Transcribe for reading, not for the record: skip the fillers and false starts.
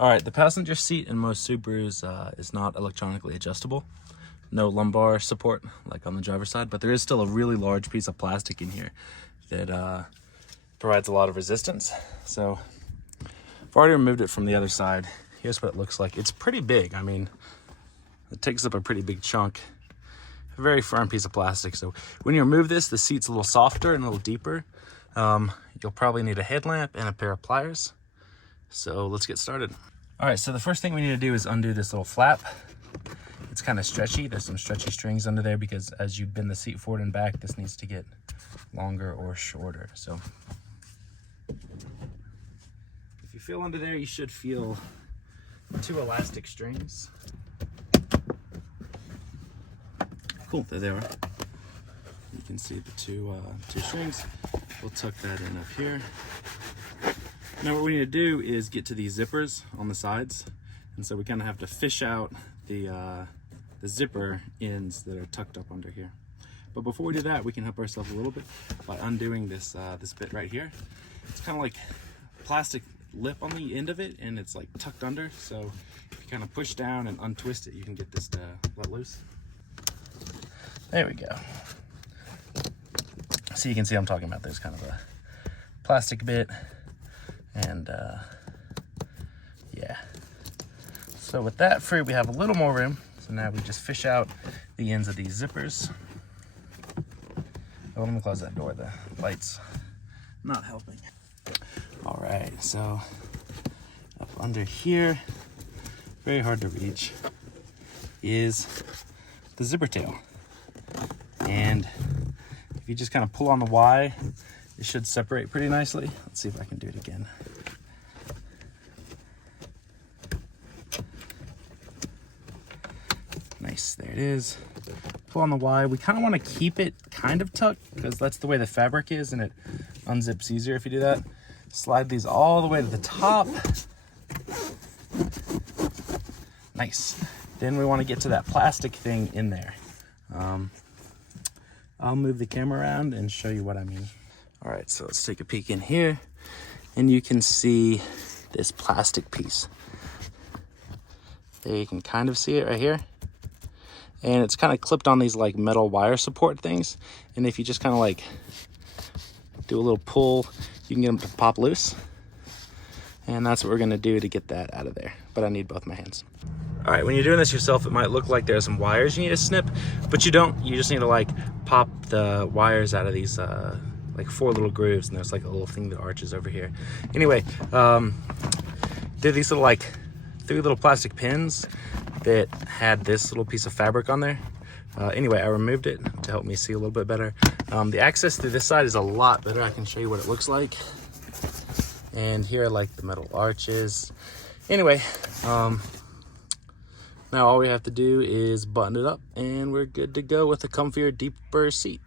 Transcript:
All right, the passenger seat in most Subarus is not electronically adjustable. No lumbar support like on the driver's side, but there is still a really large piece of plastic in here that provides a lot of resistance. So I've already removed it from the other side. Here's what it looks like. It's pretty big. I mean, it takes up a pretty big chunk. A very firm piece of plastic. So when you remove this, the seat's a little softer and a little deeper. You'll probably need a headlamp and a pair of pliers. So let's get started. All right, so the first thing we need to do is undo this little flap. It's kind of stretchy. There's some stretchy strings under there because as you bend the seat forward and back, this needs to get longer or shorter. So if you feel under there, you should feel 2 elastic strings. Cool, there they are. You can see the two strings. We'll tuck that in up here. Now what we need to do is get to these zippers on the sides. And so we kind of have to fish out the zipper ends that are tucked up under here. But before we do that, we can help ourselves a little bit by undoing this bit right here. It's kind of like a plastic lip on the end of it, and it's like tucked under. So if you kind of push down and untwist it, you can get this to let loose. There we go. So you can see I'm talking about there's kind of a plastic bit, and yeah. So with that free, we have a little more room. So now we just fish out the ends of these zippers. Oh, let me close that door. The light's not helping. All right, so up under here, very hard to reach, is the zipper tail. And if you just kind of pull on the Y, it should separate pretty nicely. Let's see if I can do it again. Nice, there it is. Pull on the Y. We kind of want to keep it kind of tucked because that's the way the fabric is and it unzips easier if you do that. Slide these all the way to the top. Nice. Then we want to get to that plastic thing in there. I'll move the camera around and show you what I mean. All right, so let's take a peek in here and you can see this plastic piece. There you can kind of see it right here. And it's kind of clipped on these like metal wire support things. And if you just kind of like do a little pull, you can get them to pop loose. And that's what we're gonna do to get that out of there. But I need both my hands. All right, when you're doing this yourself, it might look like there's some wires you need to snip, but you don't. You just need to like pop the wires out of these like 4 little grooves, and there's like a little thing that arches over here. Anyway, did these little like 3 little plastic pins that had this little piece of fabric on there. Anyway, I removed it to help me see a little bit better. The access to this side is a lot better. I can show you what it looks like. And here are like the metal arches. Anyway, now all we have to do is button it up and we're good to go with a comfier, deeper seat.